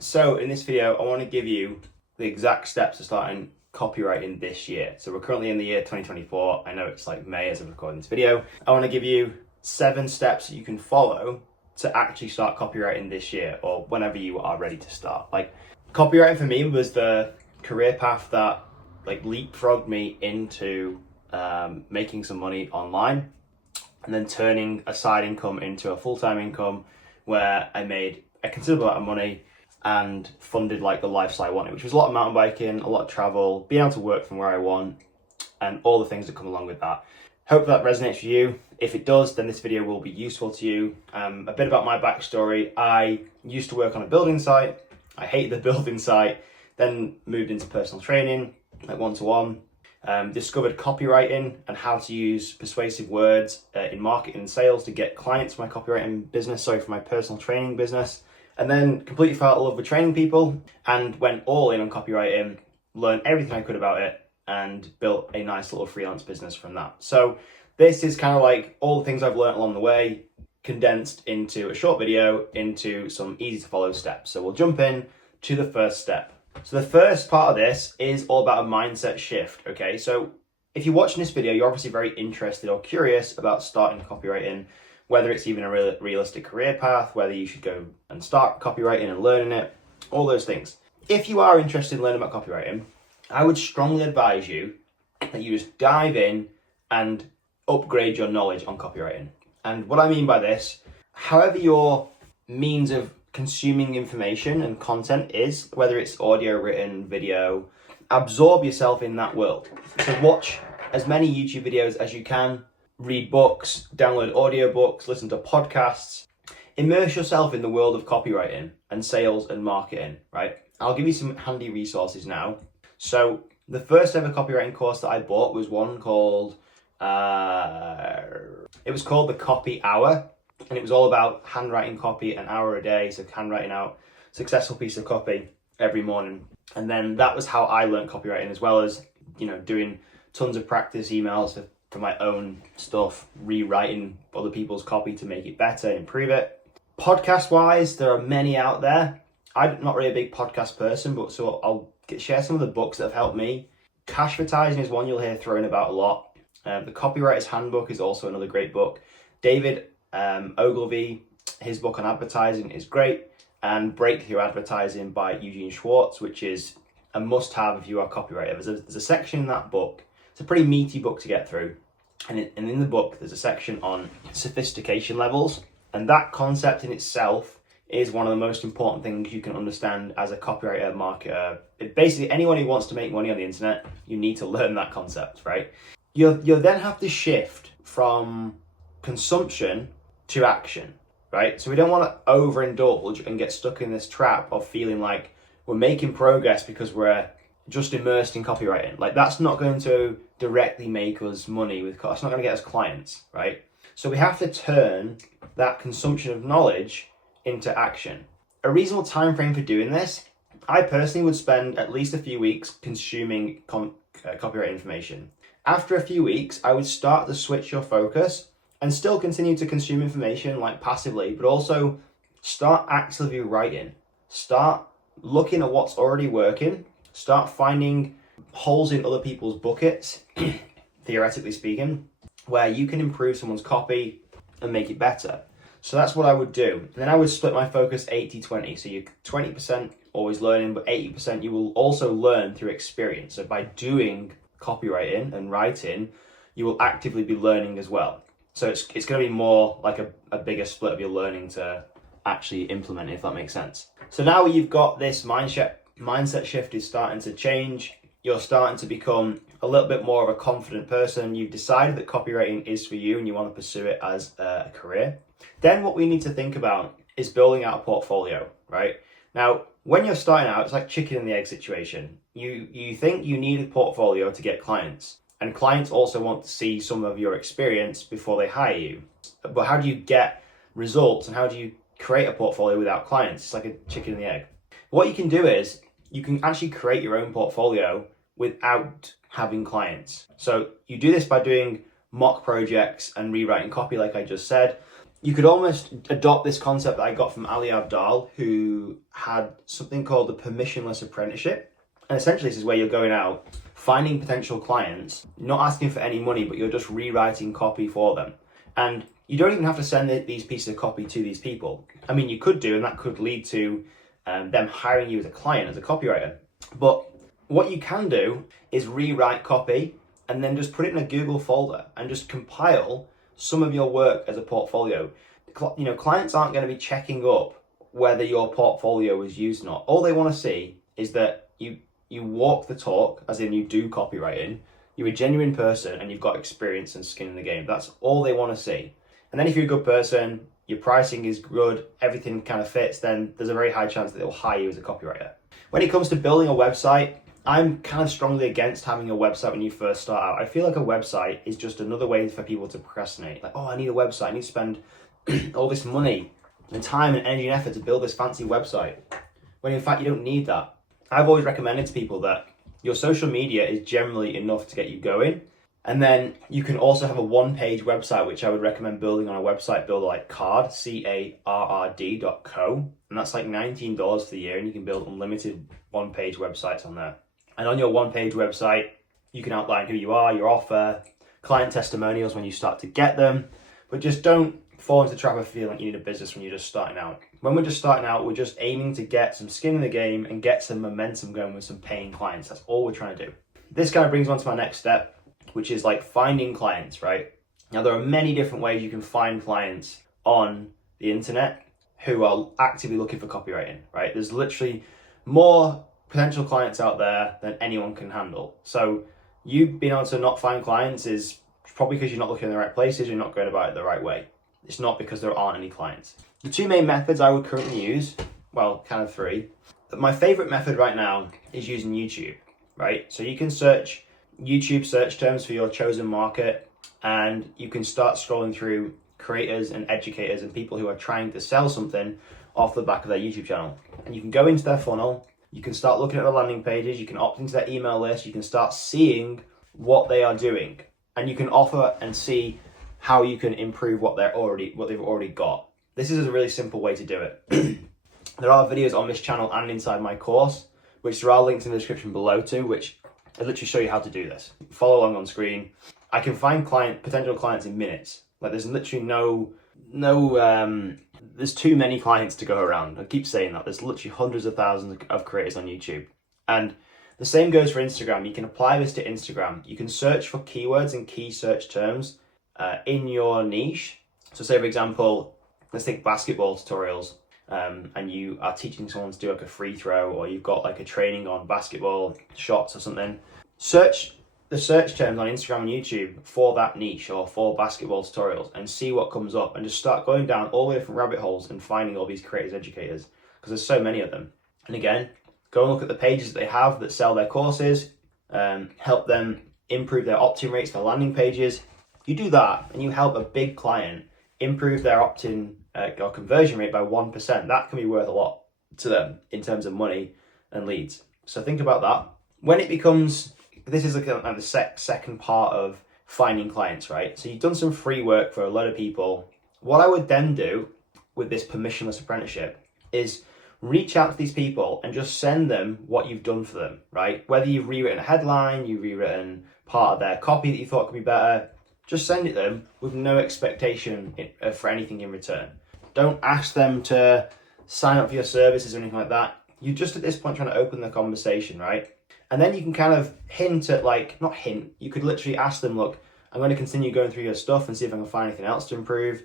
So in this video, I want to give you the exact steps to starting copywriting this year. So we're currently in the year 2024. I know it's like May as I'm recording this video. I want to give you 7 steps that you can follow to actually start copywriting this year or whenever you are ready to start. Like, copywriting for me was the career path that leapfrogged me into making some money online and then turning a side income into a full-time income where I made a considerable amount of money and funded like the lifestyle I wanted, which was a lot of mountain biking, a lot of travel, being able to work from where I want, and all the things that come along with that. Hope that resonates with you. If it does, then this video will be useful to you. A bit about my backstory. I used to work on a building site. I hated the building site, then moved into personal training, like one-to-one. Discovered copywriting and how to use persuasive words in marketing and sales to get clients for my copywriting business, for my personal training business. And then completely fell in love with training people and went all in on copywriting, learned everything I could about it, and built a nice little freelance business from that. So this is kind of like all the things I've learned along the way, condensed into a short video, into some easy to follow steps. So we'll jump in to the first step. So the first part of this is all about a mindset shift, okay? So if you're watching this video, you're obviously very interested or curious about starting copywriting, whether it's even a realistic career path, whether you should go and start copywriting and learning it, all those things. If you are interested in learning about copywriting, I would strongly advise you that you just dive in and upgrade your knowledge on copywriting. And what I mean by this, however your means of consuming information and content is, whether it's audio, written, video, absorb yourself in that world. So watch as many YouTube videos as you can, read books, download audiobooks, listen to podcasts, immerse yourself in the world of copywriting and sales and marketing, right? I'll give you some handy resources now. So the first ever copywriting course that I bought was one called, it was called the Copy Hour, and it was all about handwriting copy an hour a day, so handwriting out a successful piece of copy every morning. And then that was how I learned copywriting, as well as, doing tons of practice emails for my own stuff, rewriting other people's copy to make it better, improve it. Podcast wise, there are many out there. I'm not really a big podcast person, but so I'll share some of the books that have helped me. Cash Advertising is one you'll hear thrown about a lot. The Copywriter's Handbook is also another great book. David Ogilvy, his book on advertising is great. And Breakthrough Advertising by Eugene Schwartz, which is a must-have if you are a copywriter. There's a section in that book. It's a pretty meaty book to get through. And in the book, there's a section on sophistication levels. And that concept in itself is one of the most important things you can understand as a copywriter, marketer. Basically, anyone who wants to make money on the internet, you need to learn that concept, right? You'll then have to shift from consumption to action, right? So we don't want to overindulge and get stuck in this trap of feeling like we're making progress because we're just immersed in copywriting. Like, that's not going to directly make us money it's not going to get us clients, right? So we have to turn that consumption of knowledge into action. A reasonable time frame for doing this, I personally would spend at least a few weeks consuming copyright information. After a few weeks, I would start to switch your focus and still continue to consume information like passively, but also start actively writing. Start looking at what's already working. Start finding holes in other people's buckets, theoretically speaking, where you can improve someone's copy and make it better. So that's what I would do. And then I would split my focus 80-20. So you're 20% always learning, but 80% you will also learn through experience. So by doing copywriting and writing, you will actively be learning as well. So it's going to be more like a bigger split of your learning to actually implement, if that makes sense. So now you've got this mindset shift is starting to change. You're starting to become a little bit more of a confident person. You've decided that copywriting is for you and you want to pursue it as a career. Then what we need to think about is building out a portfolio, right? Now, when you're starting out, it's like chicken and the egg situation. You think you need a portfolio to get clients. And clients also want to see some of your experience before they hire you. But how do you get results and how do you create a portfolio without clients? It's like a chicken and the egg. What you can do is you can actually create your own portfolio without having clients. So you do this by doing mock projects and rewriting copy, like I just said. you could almost adopt this concept that I got from Ali Abdaal, who had something called the permissionless apprenticeship. And essentially, this is where you're going out, finding potential clients, not asking for any money, but you're just rewriting copy for them. And you don't even have to send these pieces of copy to these people. I mean, you could do, and that could lead to them hiring you as a client, as a copywriter. But what you can do is rewrite copy and then just put it in a Google folder and just compile some of your work as a portfolio. You know, clients aren't going to be checking up whether your portfolio is used or not. All they want to see is that you walk the talk, as in you do copywriting, you're a genuine person and you've got experience and skin in the game. That's all they want to see. And then if you're a good person, your pricing is good, everything kind of fits, then there's a very high chance that they'll hire you as a copywriter. When it comes to building a website, I'm kind of strongly against having a website when you first start out. I feel like a website is just another way for people to procrastinate. Like, oh, I need a website. I need to spend all this money and time and energy and effort to build this fancy website. When in fact, you don't need that. I've always recommended to people that your social media is generally enough to get you going. And then you can also have a one-page website, which I would recommend building on a website builder like Carrd, CARRD.co. And that's like $19 for the year, and you can build unlimited one-page websites on there. And on your one-page website, you can outline who you are, your offer, client testimonials when you start to get them. But just don't fall into the trap of feeling like you need a business when you're just starting out. When we're just starting out, we're just aiming to get some skin in the game and get some momentum going with some paying clients. That's all we're trying to do. This kind of brings me on to my next step, which is like finding clients, right? Now, there are many different ways you can find clients on the internet who are actively looking for copywriting, right? There's literally more potential clients out there than anyone can handle. So you being able to not find clients is probably because you're not looking in the right places, you're not going about it the right way. It's not because there aren't any clients. The two main methods I would currently use, well, kind of three. My favorite method right now is using YouTube, right? So you can search YouTube search terms for your chosen market, and you can start scrolling through creators and educators and people who are trying to sell something off the back of their YouTube channel. And you can go into their funnel, you can start looking at the landing pages, you can opt into their email list, you can start seeing what they are doing, and you can offer and see how you can improve what they've already got. This is a really simple way to do it. There are videos on this channel and inside my course, which there are links in the description below to, which I literally show you how to do this. Follow along on screen. I can find potential clients in minutes. Like, there's literally there's too many clients to go around. I keep saying that. There's literally hundreds of thousands of creators on YouTube. And the same goes for Instagram. You can apply this to Instagram. You can search for keywords and key search terms in your niche. So say, for example, let's take basketball tutorials, and you are teaching someone to do like a free throw, or you've got like a training on basketball shots or something. Search the search terms on Instagram and YouTube for that niche or for basketball tutorials and see what comes up, and just start going down all the different rabbit holes and finding all these creators, educators, because there's so many of them. And again, go and look at the pages that they have that sell their courses, help them improve their opt-in rates for landing pages. You do that and you help a big client improve their opt-in or conversion rate by 1%. That can be worth a lot to them in terms of money and leads. So think about that. When it becomes, this is like the second part of finding clients, right? So you've done some free work for a lot of people. What I would then do with this permissionless apprenticeship is reach out to these people and just send them what you've done for them, right? Whether you've rewritten a headline, you've rewritten part of their copy that you thought could be better, just send it them with no expectation for anything in return. Don't ask them to sign up for your services or anything like that. You're just at this point trying to open the conversation, right? And then you can kind of hint at, not hint, you could literally ask them, look, I'm going to continue going through your stuff and see if I can find anything else to improve,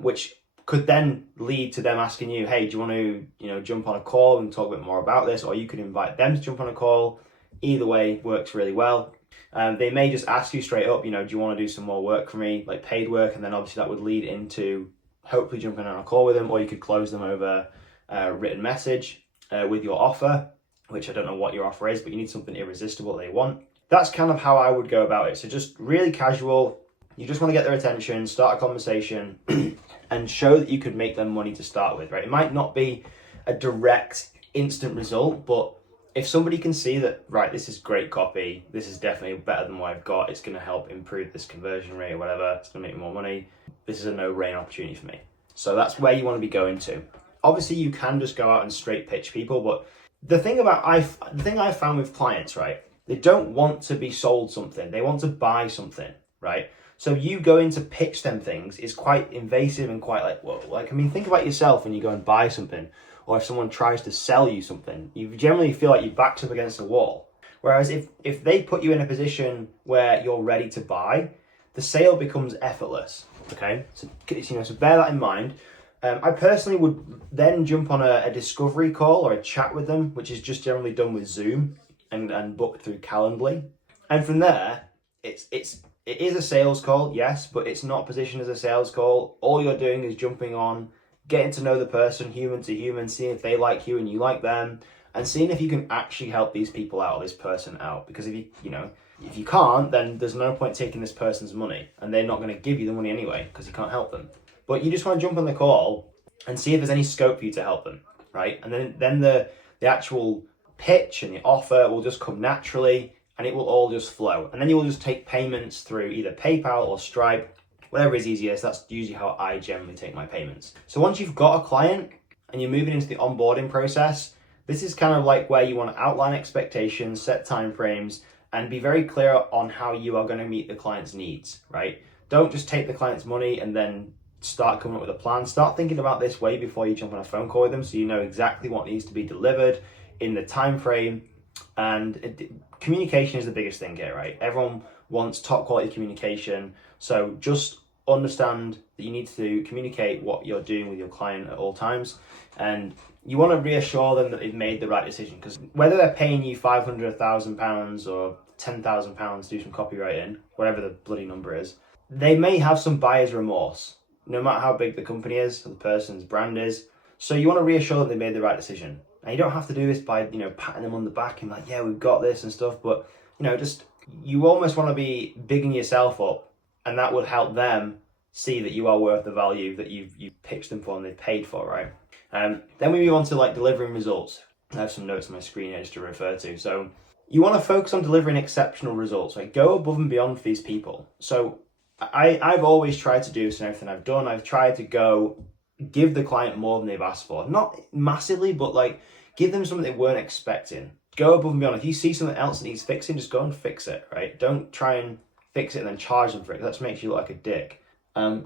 which could then lead to them asking you, hey, do you want to, jump on a call and talk a bit more about this? Or you could invite them to jump on a call. Either way works really well. They may just ask you straight up, do you want to do some more work for me, like paid work? And then obviously that would lead into hopefully jumping on a call with them, or you could close them over a written message with your offer, which I don't know what your offer is, but you need something irresistible that they want. That's kind of how I would go about it. So just really casual. You just want to get their attention, start a conversation, and show that you could make them money to start with, right? It might not be a direct, instant result, but if somebody can see that, right, this is great copy, this is definitely better than what I've got, it's going to help improve this conversion rate or whatever, it's going to make more money, this is a no-brainer opportunity for me. So that's where you want to be going to. Obviously, you can just go out and straight pitch people, but the thing I found with clients, right, they don't want to be sold something. They want to buy something, right? So you going to pitch them things is quite invasive and quite like, whoa. Like, I mean, think about yourself when you go and buy something, or if someone tries to sell you something, you generally feel like your back's up against a wall. Whereas if they put you in a position where you're ready to buy, the sale becomes effortless, okay? So, so bear that in mind. I personally would then jump on a discovery call or a chat with them, which is just generally done with Zoom and booked through Calendly. And from there, it is a sales call, yes, but it's not positioned as a sales call. All you're doing is jumping on, getting to know the person, human to human, seeing if they like you and you like them, and seeing if you can actually help these people out or this person out. Because if you can't, then there's no point taking this person's money, and they're not going to give you the money anyway because you can't help them. But you just want to jump on the call and see if there's any scope for you to help them, right? And then the actual pitch and the offer will just come naturally, and it will all just flow. And then you will just take payments through either PayPal or Stripe, whatever is easiest. That's usually how I generally take my payments. So once you've got a client and you're moving into the onboarding process, this is kind of like where you want to outline expectations, set timeframes, and be very clear on how you are going to meet the client's needs, right? Don't just take the client's money and then start coming up with a plan. Start thinking about this way before you jump on a phone call with them, so you know exactly what needs to be delivered in the time frame. And communication is the biggest thing here, right? Everyone wants top quality communication, so just understand that you need to communicate what you're doing with your client at all times, and you want to reassure them that they've made the right decision, because whether they're paying you £500, £1,000 or £10,000 to do some copywriting, whatever the bloody number is, they may have some buyer's remorse, no matter how big the company is or the person's brand is. So you want to reassure them they made the right decision. And you don't have to do this by, patting them on the back and like, yeah, we've got this and stuff, but, you almost want to be bigging yourself up, and that would help them see that you are worth the value that you've pitched them for and they've paid for, right? Then we move on to delivering results. I have some notes on my screen here just to refer to. So you want to focus on delivering exceptional results, right? Go above and beyond for these people. So I've always tried to do this in everything I've done. I've tried to go give the client more than they've asked for. Not massively, but give them something they weren't expecting. Go above and beyond. If you see something else that needs fixing, just go and fix it, right? Don't try and fix it and then charge them for it. That just makes you look like a dick.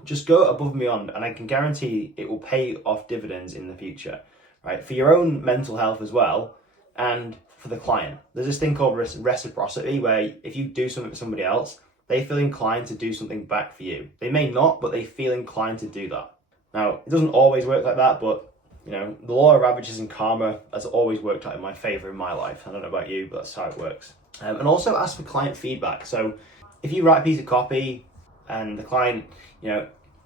Just go above and beyond, and I can guarantee it will pay off dividends in the future, right? For your own mental health as well, and for the client. There's this thing called reciprocity, where if you do something for somebody else, they feel inclined to do something back for you. They may not, but they feel inclined to do that. Now, it doesn't always work like that, but the law of averages and karma has always worked out in my favor in my life. I don't know about you, but that's how it works. And also ask for client feedback. So if you write a piece of copy and the client,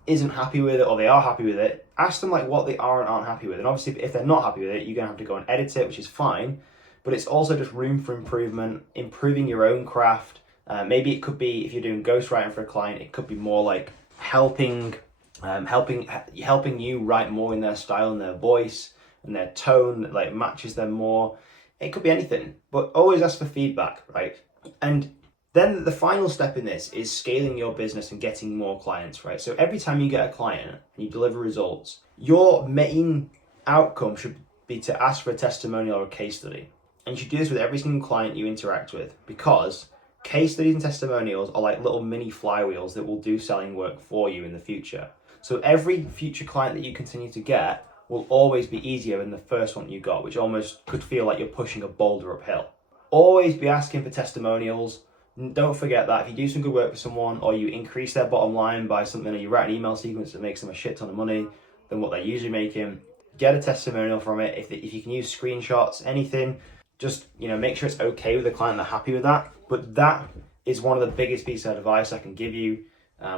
isn't happy with it, or they are happy with it, ask them what they are and aren't happy with. And obviously, if they're not happy with it, you're gonna have to go and edit it, which is fine. But it's also just room for improvement, improving your own craft. Maybe it could be, if you're doing ghostwriting for a client, it could be more like helping you write more in their style and their voice and their tone that matches them more. It could be anything, but always ask for feedback, right? And then the final step in this is scaling your business and getting more clients, right? So every time you get a client and you deliver results, your main outcome should be to ask for a testimonial or a case study. And you should do this with every single client you interact with, because case studies and testimonials are like little mini flywheels that will do selling work for you in the future. So every future client that you continue to get will always be easier than the first one you got, which almost could feel like you're pushing a boulder uphill. Always be asking for testimonials. Don't forget that if you do some good work for someone, or you increase their bottom line by something, or you write an email sequence that makes them a shit ton of money than what they're usually making, get a testimonial from it. If you can use screenshots, anything, just make sure it's okay with the client, they're happy with that. But that is one of the biggest pieces of advice I can give you.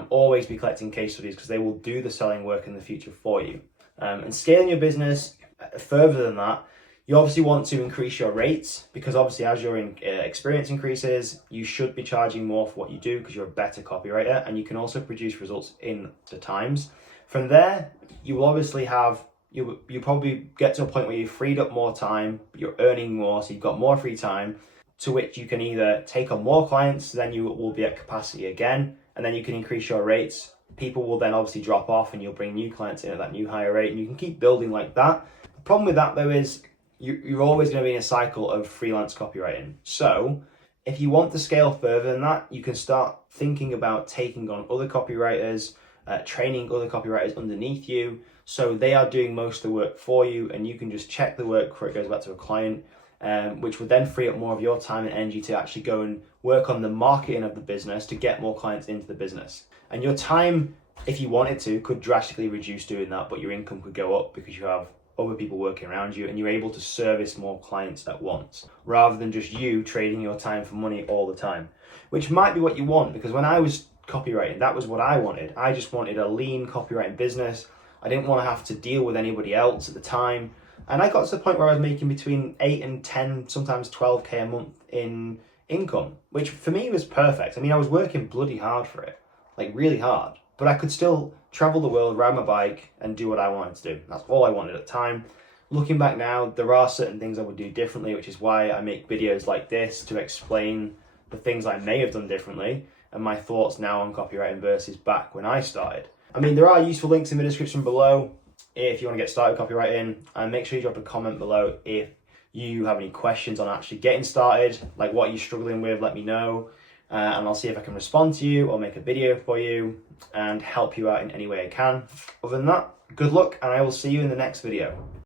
Always be collecting case studies, because they will do the selling work in the future for you. And scaling your business further than that, you obviously want to increase your rates, because obviously as your experience increases, you should be charging more for what you do, because you're a better copywriter, and you can also produce results in the times. From there, you will obviously you probably get to a point where you've freed up more time, you're earning more, so you've got more free time, to which you can either take on more clients, then you will be at capacity again, and then you can increase your rates, people will then obviously drop off and you'll bring new clients in at that new higher rate, and you can keep building like that. The problem with that though is you're always going to be in a cycle of freelance copywriting. So if you want to scale further than that, you can start thinking about taking on other copywriters, training other copywriters underneath you, so they are doing most of the work for you, and you can just check the work before it goes back to a client, which would then free up more of your time and energy to actually go and work on the marketing of the business to get more clients into the business. And your time, if you wanted to, could drastically reduce doing that, but your income could go up because you have other people working around you and you're able to service more clients at once, rather than just you trading your time for money all the time, which might be what you want. Because when I was copywriting, that was what I wanted. I just wanted a lean copywriting business. I didn't want to have to deal with anybody else at the time. And I got to the point where I was making between 8 and 10, sometimes 12K a month in income, which for me was perfect. I mean, I was working bloody hard for it, like really hard, but I could still travel the world, ride my bike and do what I wanted to do. That's all I wanted at the time. Looking back now, there are certain things I would do differently, which is why I make videos like this to explain the things I may have done differently and my thoughts now on copywriting versus back when I started. I mean, there are useful links in the description below if you want to get started copywriting, and make sure you drop a comment below if you have any questions on actually getting started, like what you're struggling with, let me know, and I'll see if I can respond to you or make a video for you and help you out in any way I can. Other than that, good luck, and I will see you in the next video.